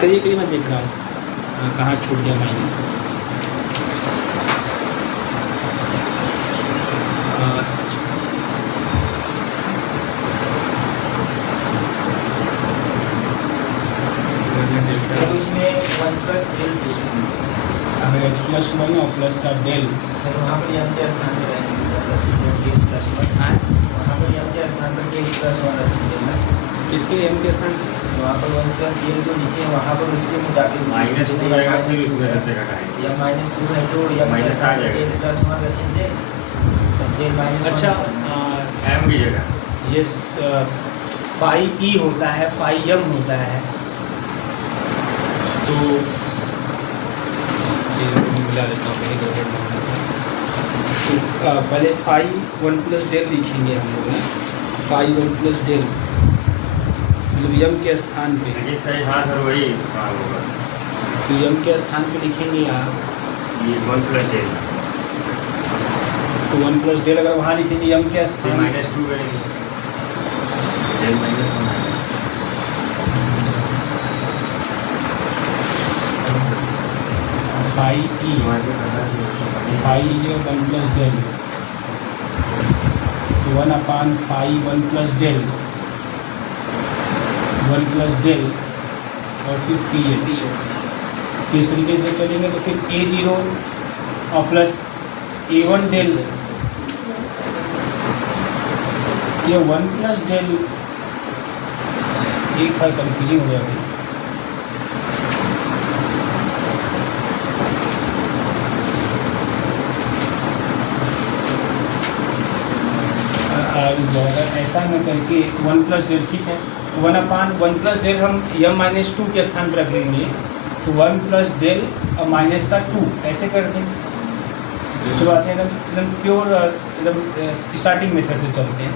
करिए करिए, मैं देख रहा हूँ कहाँ छूट गया माइनस। सर इसमें 1 प्लस डेल अगर एच प्लस वन और प्लस का डेल, सर वहाँ पर एम के स्थान पर रहेंगे प्लस 1 वहाँ पर एम के स्थान पर डेल प्लस 1 रखेंगे ना। किसके एम के स्थान पर? वहाँ पर 1 प्लस डेल जो लिखे हैं वहाँ पर उसके मुताबिक माइनस टू रहेगा, फिर उस वजह से घटाएंगे। या -2 है तो या माइनस आ जाएगा। डेल प्लस 1 रखेंगे तब डेल माइनस। अच्छा एम की जगह यस, फाई ई होता है, फाई एम होता है, तो मिला लेता हूँ पहले, तो पहले फाई 1 प्लस डेल लिखेंगे हम लोग ना। फाई 1 प्लस डेल मतलब यम के स्थान पे, लेकिन सही, हाँ सर वही हाँ होगा। तो यम के स्थान पे लिखेंगे आप ये 1 प्लस डेल तो 1 प्लस डेल, अगर वहाँ लिखेंगे यम के स्थान -2 करेंगे, डेल -1 आएगा। फाई ई, वहाँ से घटा दिया। फाई जो 1 प्लस डेल, तो 1 upon phi 1 plus del, 1 plus del और फिर पी एच। इस तरीके से करेंगे तो फिर A0 और प्लस A1 डेल, ये 1 प्लस डेल, एक बार कन्फ्यूजिंग हो गया भाई। ज़्यादा ऐसा न करके 1 प्लस डेल, ठीक है, 1 अपान 1 प्लस डेल हम m-2 के स्थान पर रख देंगे, तो 1 प्लस डेल और माइनस का 2 ऐसे कर दें। चलो आते हैं एकदम प्योर, एकदम स्टार्टिंग मेथड से चलते हैं।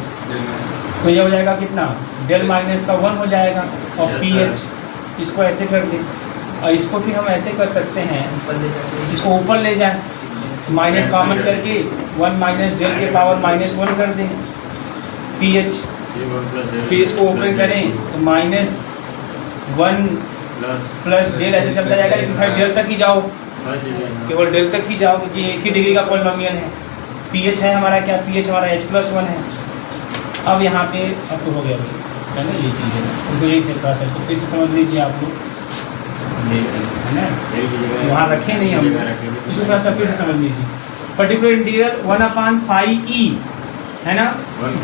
तो ये हो जाएगा कितना, डेल माइनस का 1 हो जाएगा, और पी एच इसको ऐसे कर दें, और इसको फिर हम ऐसे कर सकते हैं, इसको ऊपर ले जाएं, माइनस कॉमन करके 1 माइनस डेल के पावर -1 कर दें पी एच, फिर इसको ओपन करें तो -1 प्लस डेल ऐसे चलता जाएगा, लेकिन फिर डेल तक ही जाओ, केवल डेल तक ही जाओ, क्योंकि एक ही डिग्री का पॉलिनोमियल है। पी एच है हमारा क्या, पी एच हमारा h+1 है। अब यहाँ पे अब तो हो गया भाई, है ना, ये चीज़ है, तो यही थे प्रोसेस, को फिर से समझ लीजिए आप लोग, है ना, वहाँ रखे नहीं हम, इसको थोड़ा सा फिर से समझ लीजिए। Particular integral 1 upon phi E है ना,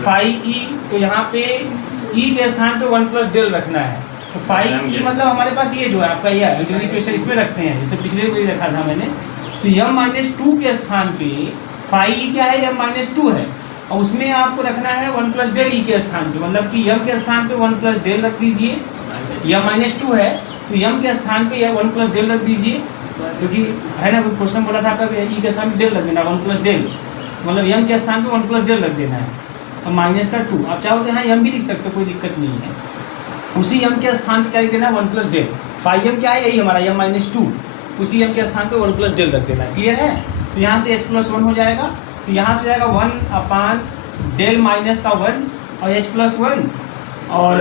फाई ई, तो यहाँ पे ई के स्थान पे 1 प्लस डेल रखना है, तो फाई ई मतलब हमारे पास ये जो है आपका ये इक्वेशन इसमें रखते हैं, जैसे पिछले भी रखा था मैंने, तो m-2 के स्थान पे फाई ई क्या है, m-2 है, और उसमें आपको रखना है 1 प्लस डेल ई के स्थान पे, मतलब कि m के स्थान पे 1 प्लस डेल रख दीजिए, m-2 है तो m के स्थान पे यह 1 प्लस डेल रख दीजिए, क्योंकि है ना, कोई क्वेश्चन बोला था आपका ई के स्थान पे डेल रख देना, 1 प्लस डेल, मतलब m के स्थान पे 1 प्लस डेल रख देना है, और माइनस का 2, आप चाहो तो यहाँ m भी लिख सकते हो, कोई दिक्कत नहीं है। उसी m के स्थान पे क्या लिख देना है, 1 प्लस डेल, फाई m क्या है, यही हमारा m-2, उसी m के स्थान पे 1 प्लस डेल रख देना है, क्लियर है। तो यहाँ से h+1 हो जाएगा, तो यहाँ से हो जाएगा 1 अपान डेल माइनस का 1 और h+1, और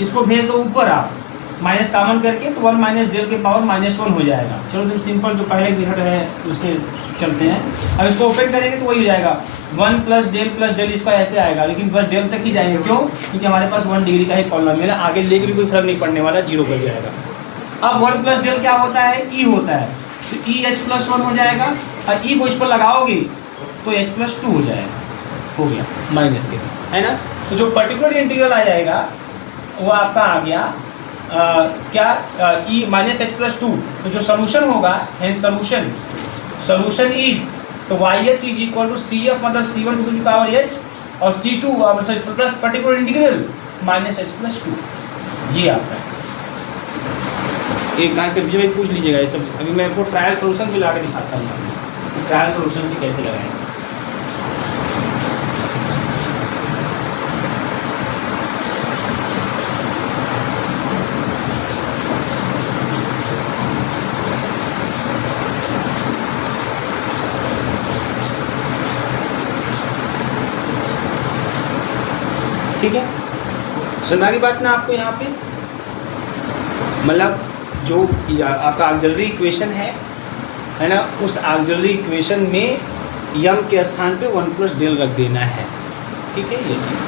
इसको भेज दो ऊपर आप माइनस कॉमन करके, तो 1 माइनस डेल के पावर -1 हो जाएगा। चलो तो सिंपल जो पहले मेथड है उससे चलते हैं। अब इसको ओपन करेंगे तो वही हो जाएगा 1 प्लस डेल, इसका ऐसे आएगा, लेकिन बस डेल तक ही जाएंगे, क्यों, क्योंकि हमारे पास 1 डिग्री का ही पॉलिनोमियल है, आगे लेके भी कोई फर्क नहीं पड़ने वाला, 0 कर जाएगा। अब 1 प्लस डेल क्या होता है, ई होता है, तो ई h+1 हो जाएगा, और ई को इस पर लगाओगे तो h+2 हो जाएगा, हो गया माइनस के साथ, है ना। तो जो पर्टिकुलर इंटीग्रल आ जाएगा वो आपका आ गया क्या, ई माइनस h+2, तो जो सोल्यूशन होगा, सोल्यूशन इज, तो YH is equal to CF मतलब C1 to the power H और C2 plus particular integral -h+2, ये आपका आंसर। एक काम कर लीजिए, पूछ लीजिएगा ये सब, अभी मैं आपको ट्रायल सोल्यूशन भी ला के दिखाता हूँ, ट्रायल सोल्यूशन से कैसे लगाएंगे। ठीक है, सुना रही बात ना आपको यहाँ पे, मतलब जो आपका ऑक्सिलरी इक्वेशन है ना, उस ऑक्सिलरी इक्वेशन में यम के स्थान पे 1 प्लस डेल रख देना है। ठीक है, ये चीज़।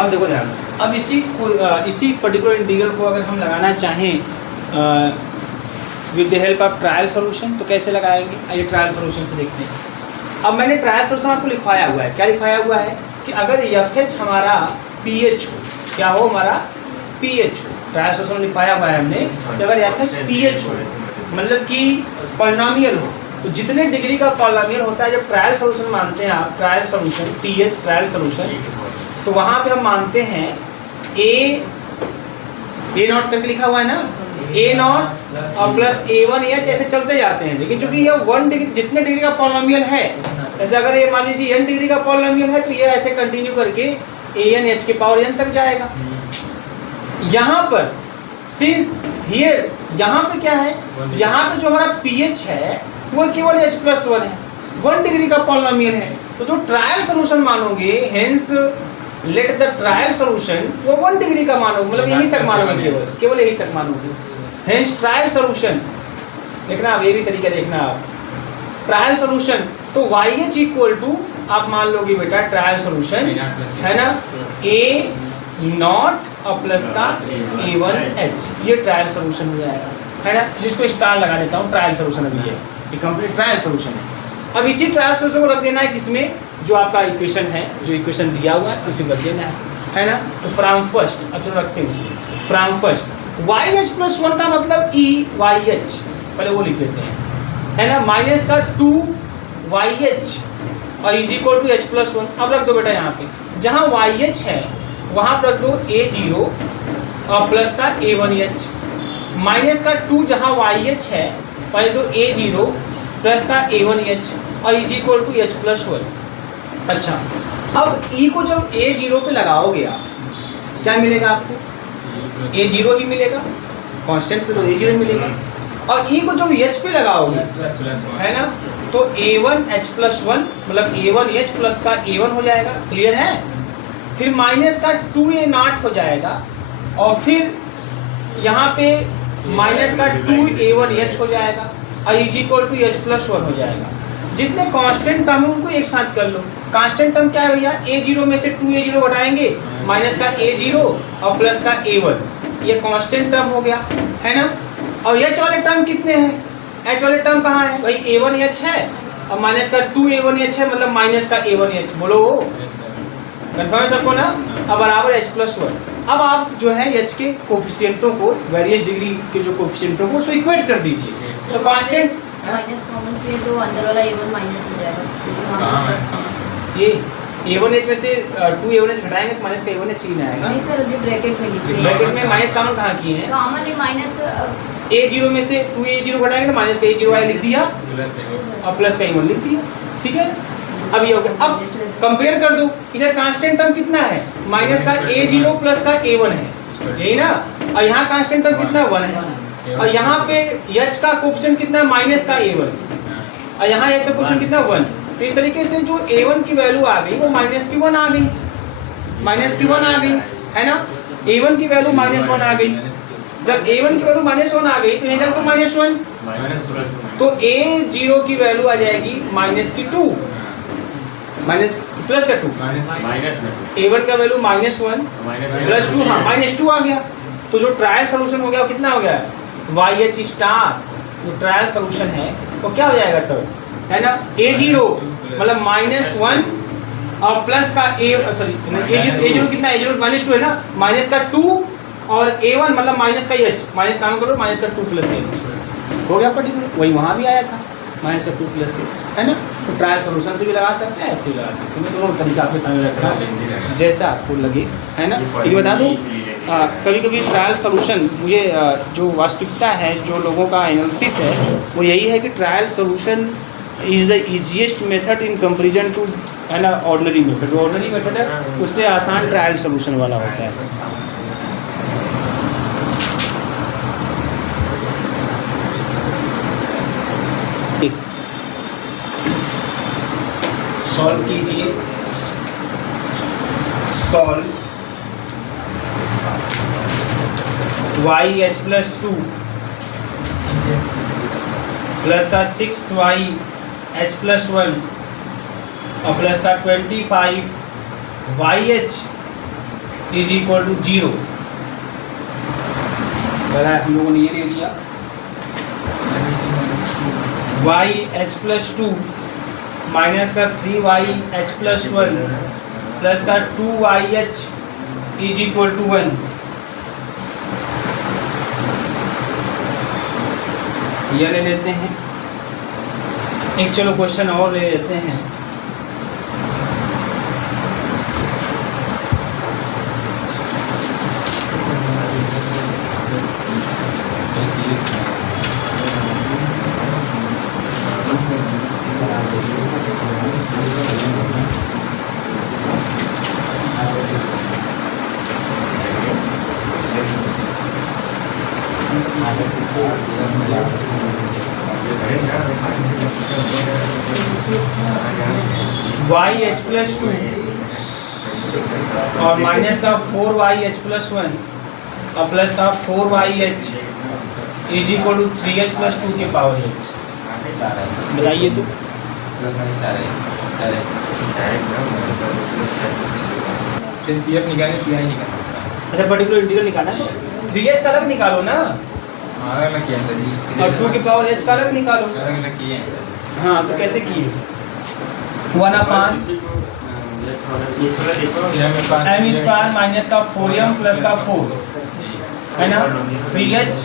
अब देखो ध्यान, अब इसी पर्टिकुलर इंटीग्रल को अगर हम लगाना चाहें with the help of trial solution तो कैसे लगाएंगे, आइए ट्रायल सॉल्यूशन से देखते हैं। अब मैंने ट्रायल सॉल्यूशन आपको लिखवाया हुआ है, क्या लिखवाया हुआ है कि अगर एफ हमारा पीएच हो, क्या हो हमारा पीएच हो, ट्रायल सॉल्यूशन लिखवाया हुआ है हमने कि अगर एफ पीएच हो मतलब कि पॉलिनोमियल हो, तो जितने डिग्री का पॉलिनोमियल होता है, जब ट्रायल सॉल्यूशन मानते हैं आप, trial solution TS trial solution, तो वहाँ पे हम मानते हैं ए नॉट करके लिखा हुआ है ना, ए नॉट और प्लस A1 एच ऐसे चलते जाते हैं। लेकिन चूंकि ये 1 डिग्री जितने डिग्री का पॉलिनोमियल है, जैसे अगर ये मान लीजिए n डिग्री का पॉलिनोमियल है तो ये ऐसे कंटिन्यू करके an h के पावर n तक जाएगा। यहाँ पर सिंस हियर यहाँ पे क्या है, यहाँ पे जो हमारा pH है वो केवल h+1 है, 1 डिग्री का पॉलिनोमियल है। तो जो ट्रायल सोल्यूशन मानोगे, hence let the trial solution, वो 1 डिग्री का मानोगे, मतलब यहीं तक मानोगे, केवल यहीं तक मानोगे। हेंस ट्रायल सोल्यूशन देखना, आप ये भी तरीका देखना आप, ट्रायल सोल्यूशन तो YH इक्वल टू आप मान लोगे बेटा ट्रायल सोल्यूशन है ना, ए नॉट और प्लस का A1H, ये ट्रायल सोल्यूशन हो जाएगा, है ना। जिसको स्टार लगा देता हूँ, ट्रायल सोल्यूशन अभी ये कंप्लीट ट्रायल सोल्यूशन है। अब इसी ट्रायल सोल्यूशन को रख देना है किसमें, जो आपका इक्वेशन है, जो इक्वेशन दिया हुआ है उसी को रख देना है ना। तो फ्रॉम फर्स्ट, अब तो रखते हैं उसको, फ्रॉम फर्स्ट YH+1 का मतलब EYH, पहले वो लिख देते हैं, है ना, माइनस का 2YH और इज इक्वल टू H+1। अब रख दो बेटा यहाँ पे, जहाँ YH है वहाँ पर रख दो A0 और प्लस का A1H, माइनस का 2 जहाँ YH है पहले दो A0 प्लस का A1H और इज इक्वल टू H+1। अच्छा, अब E को जब A0 पे लगाओगे आप, क्या मिलेगा आपको, A0 ही मिलेगा, कांस्टेंट पे तो A0 मिलेगा। और E को जब H पे लगाओगे, है ना, तो A1H+1 मतलब A1H प्लस का A1 हो जाएगा, क्लियर है। फिर माइनस का 2A0 हो जाएगा और फिर यहाँ पे माइनस का 2A1H हो जाएगा और इज इक्वल टू H+1 हो जाएगा। जितने कांस्टेंट टर्म है उनको एक साथ कर लो। कांस्टेंट टर्म क्या है भैया, A0 में से 2A0 घटाएंगे, माइनस का A0 और प्लस का A1, ये कांस्टेंट टर्म हो गया, है ना। और H वाले टर्म कितने हैं, H वाले टर्म कहाँ है भाई, A1H है और माइनस का 2A1H है, मतलब माइनस का A1H, बोलो कंफर्म है सबको ना। अब बराबर H+1। अब आप जो है H के कोफिशिएंटों को, वेरियस डिग्री के जो कोफिशिएंटों को उसको इक्वेट कर दीजिए। तो कांस्टेंट माइनस कॉमन किए तो अंदर वाला A1 माइनस हो जाएगा, ये A1H में से 2A1H घटाएंगे तो माइनस का A1H ही आएगा। नहीं सर, जो ब्रैकेट में लिखे हैं, ब्रैकेट में माइनस कॉमन कहाँ किए हैं, कॉमन है माइनस, A0 में से 2A0 घटाएंगे तो माइनस का A0 आया लिख दिया और प्लस का A1 लिख दिया, ठीक है। अब ये हो गया। अब कंपेयर कर दो, इधर कांस्टेंट टर्म कितना है, माइनस का A0 प्लस का A1 है, यही ना, और यहाँ कांस्टेंट टर्म कितना 1 है, और यहाँ पे H का कोफिशिएंट कितना है, माइनस का A1, और यहाँ H का कोफिशिएंट कितना 1। तो इस तरीके से जो A1 की वैल्यू आ गई वो माइनस की 1 आ गई, माइनस की 1 आ गई, है ना। A1 की वैल्यू -1 आ गई। जब A1 की वैल्यू -1 आ गई तो इधर तो -1, तो A0 की वैल्यू आ जाएगी -2, माइनस प्लस का 2, A1 का वैल्यू -1 प्लस 2, हाँ -2 आ गया। तो जो ट्रायल सोल्यूशन हो गया वो कितना हो गया, YH स्टार जो ट्रायल सोल्यूशन है वो क्या हो जाएगा टर्म, है ना, A0 मतलब -1 और प्लस का A0 कितना, A0 -2 है ना, माइनस का 2 और A1 मतलब माइनस का H, माइनस काम करो, माइनस का 2 प्लस H हो गया पर्टिकुलर, वही वहाँ भी आया था माइनस का 2 प्लस H, है ना। तो ट्रायल सोल्यूशन से भी लगा सकते हैं, ऐसे भी लगा सकते हैं, मैं दोनों तरीका आपके सामने रख रहा हूँ जैसा आपको लगे, है ना। ये बता दूँ कभी कभी ट्रायल सोल्यूशन मुझे जो वास्तविकता है, जो लोगों का एनालिसिस है वो यही है कि trial solution is the easiest method in comparison to, है ना, ऑर्डिनरी मेथड। ऑर्डिनरी मेथड है उससे आसान ट्रायल सोल्यूशन वाला होता है। सॉल्व कीजिए, solve y h plus 2 plus का 6y एच प्लस 1 और प्लस का 25 y h is equal to 0। बड़ा हम लोगों ने ये ले लिया वाई एच प्लस 2 माइनस का 3y एच प्लस 1 प्लस का 2y H is equal to 1। ये ले लेते हैं एक। चलो क्वेश्चन और ले लेते हैं। वाई एच प्लस 2 और माइनस का 4y एच प्लस 1 और प्लस का 4y h is equal to 3h plus 2 के पावर h। बताइए तो CF निकालने PI निकालना। अच्छा पर्टिकुलर इंटीग्रल निकालना है तो 3h का अलग निकालो ना अलग किया सर जी और 2 के पावर h का अलग निकालो। अलग किए हैं। हाँ तो कैसे किए 1/m स्क्वायर माइनस का 4m प्लस का 4 है ना 3h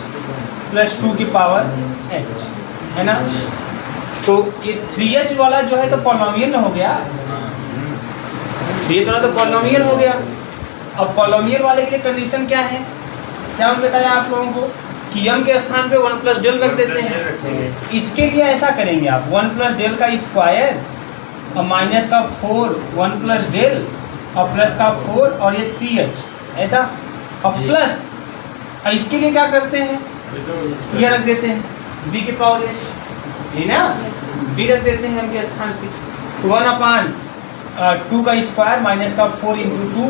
प्लस 2 की पावर h है ना। तो ये 3h वाला जो है तो पॉलिनोमियल हो गया। 3h वाला तो पॉलिनोमियल हो गया। अब पॉलिनोमियल वाले के लिए कंडीशन क्या है, क्या हम बताया आप लोगों को कि m के स्थान पे 1 प्लस डेल रख देते हैं। इसके लिए ऐसा करेंगे आप 1 प्लस डेल का स्क्वायर और माइनस का 4 1 प्लस डेल और प्लस का 4 और ये 3h ऐसा और प्लस और इसके लिए क्या करते हैं ये रख देते हैं b के पावर h है ना। b रख देते हैं m के स्थान पे तो 1/2 का स्क्वायर माइनस का 4 इंटू 2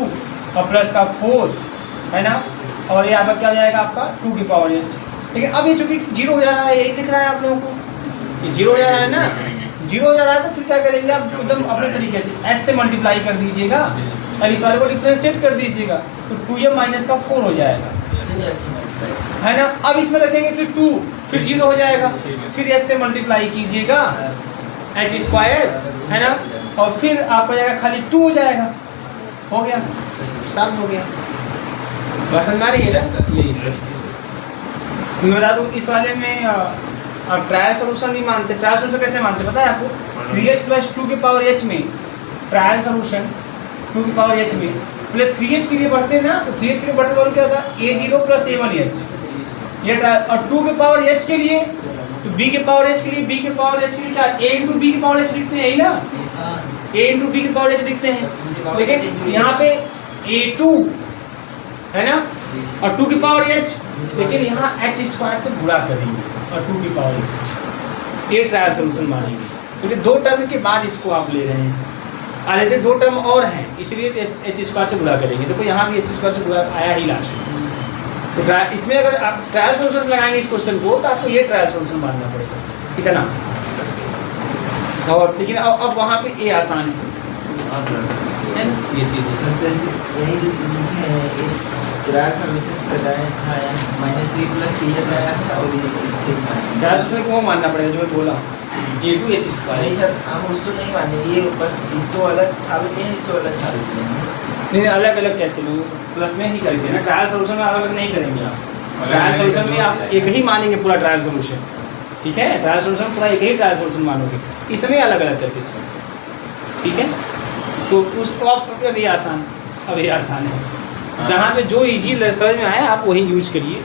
और प्लस का 4 है ना। और ये आपका क्या हो जाएगा आपका 2 की पावर h। लेकिन अब ये चूंकि 0 हो जा रहा है यही दिख रहा है आप लोगों को ये 0 हो जा रहा है ना। 0 हो जा रहा है तो फिर क्या करेंगे आप एकदम अपने तरीके से h से मल्टीप्लाई कर दीजिएगा और इस वाले को डिफरेंशिएट कर दीजिएगा तो 2m माइनस का 4 हो जाएगा है ना। अब इसमें रखेंगे फिर 2 फिर 0 हो जाएगा फिर s से मल्टीप्लाई कीजिएगा h स्क्वायर है ना और फिर आपका जाएगा खाली 2 हो जाएगा। हो गया सॉल्व हो गया। बस समझ आ रही है ना ये इस तरीके से। मैं बता दूँ इस वाले में आप ट्रायल सोल्यूशन नहीं मानते। ट्रायल सोल्यूशन कैसे मानते पता है आपको 3h प्लस 2 की पावर h में ट्रायल सोल्यूशन 2 की पावर h में पहले 3h के लिए बढ़ते हैं ना तो 3h के लिए बढ़ने वाला क्या होता है a0 प्लस a1h ये ट्रायल और 2 के पावर h के लिए तो b के पावर h के लिए b के पावर h के लिए क्या a इंटू b की पावर h लिखते हैं यही ना a इंटू b की पावर h लिखते हैं। लेकिन यहाँ पे a2 है ना और 2 की पावर h लेकिन यहाँ h स्क्वायर से गुणा करेंगे और 2 की पावर h ये ट्रायल सोल्यूशन मानेंगे क्योंकि 2 टर्म के बाद इसको आप ले रहे हैं और यदि 2 टर्म और हैं इसलिए h स्क्वायर से गुणा करेंगे। देखो यहाँ भी h स्क्वायर से गुणा आया ही लास्ट में तो इसमें अगर आप ट्रायल सोल्यूशन लगाएंगे इस क्वेश्चन को तो आपको ये ट्रायल सोल्यूशन मानना पड़ेगा इतना। और लेकिन अब वहाँ पे a आसान है ये चीज़ वो मानना पड़ेगा जो मैं बोला a2 h स्क्वायर। नहीं सर हम उसको नहीं मानेंगे ये बस इसको अलग साबित नहीं इसको अलग साबित नहीं अलग अलग कैसे लोग प्लस में ही करेंगे ना। ट्रायल सोल्यूशन में अलग अलग नहीं करेंगे आप। ट्रायल सोल्यूशन में आप एक ही मानेंगे पूरा ट्रायल सोल्यूशन ठीक है। ट्रायल सोल्यूशन पूरा एक ही ट्रायल सोल्यूशन मानोगे इसमें अलग अलग करके इसमें ठीक है। तो उसको आप अभी आसान है जहाँ पे जो इजी समझ में आए आप वही यूज करिए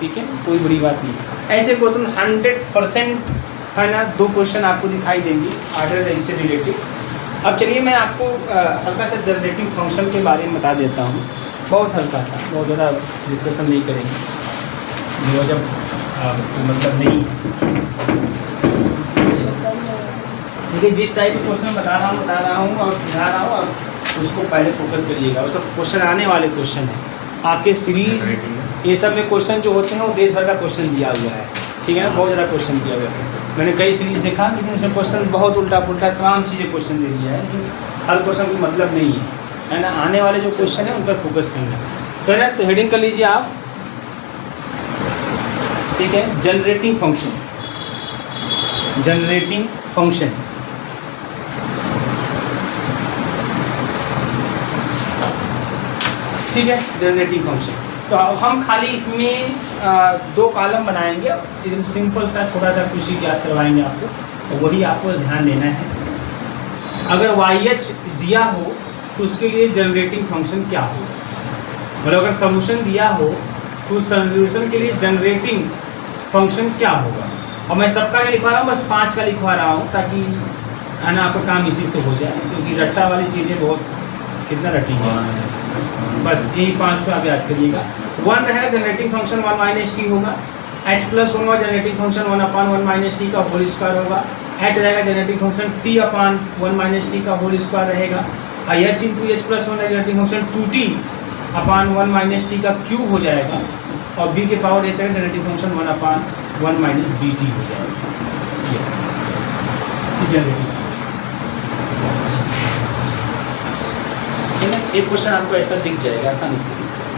ठीक है कोई बड़ी बात नहीं। ऐसे क्वेश्चन 100% है ना 2 क्वेश्चन आपको दिखाई देंगी आर्डर से रिलेटेड। अब चलिए मैं आपको हल्का सा जनरेटिंग फंक्शन के बारे में बता देता हूँ बहुत हल्का सा बहुत ज़्यादा डिस्कशन नहीं करेंगे जो जब मतलब नहीं लेकिन जिस टाइप के क्वेश्चन बता रहा हूँ और समझा रहा हूँ उसको पहले फोकस करिएगा। वो सब क्वेश्चन आने वाले क्वेश्चन हैं आपके सीरीज ये सब में क्वेश्चन जो होते हैं वो देश भर का क्वेश्चन दिया हुआ है, ठीक है ना, बहुत ज़्यादा क्वेश्चन दिया हुआ है। मैंने कई सीरीज देखा लेकिन उसमें क्वेश्चन बहुत उल्टा पुल्टा तमाम चीज़ें क्वेश्चन दे दिया है, लेकिन हर क्वेश्चन का मतलब नहीं है ना। आने वाले जो क्वेश्चन है उन पर फोकस करना है। तो है ना, तो हेडिंग कर लीजिए आप, ठीक है, जनरेटिंग फंक्शन, जनरेटिंग फंक्शन। ठीक है, जनरेटिंग फंक्शन। तो अब हम खाली इसमें 2 कॉलम बनाएंगे, एकदम सिंपल सा छोटा सा कुछ चीज़ याद करवाएंगे आपको, तो वही आपको ध्यान देना है। अगर YH दिया हो तो उसके लिए जनरेटिंग फंक्शन क्या होगा, मतलब अगर सॉल्यूशन दिया हो तो उस सॉल्यूशन के लिए जनरेटिंग फंक्शन क्या होगा। और मैं सबका नहीं लिखवा रहा हूँ, बस 5 का लिखवा रहा हूँ ताकि है ना आपका काम इसी से हो जाए, क्योंकि रट्टा वाली चीज़ें बहुत कितना रटेंगे, बस यही 5 तो आप याद करिएगा। 1 रहेगा जनरेटिंग फंक्शन 1 माइनस टी होगा, h प्लस होगा जनरेटिंग फंक्शन 1/1 माइनस टी का होल स्क्वायर होगा, h रहेगा generating function t/1 minus T का होल स्क्वायर रहेगा, और h into h plus 1 generating function 2t/1 minus T का क्यूब हो जाएगा, और b के power h generating function 1/1 minus dt हो जाएगा। जनरेटिंग एक क्वेश्चन आपको ऐसा दिख जाएगा, आसानी से दिख जाएगा।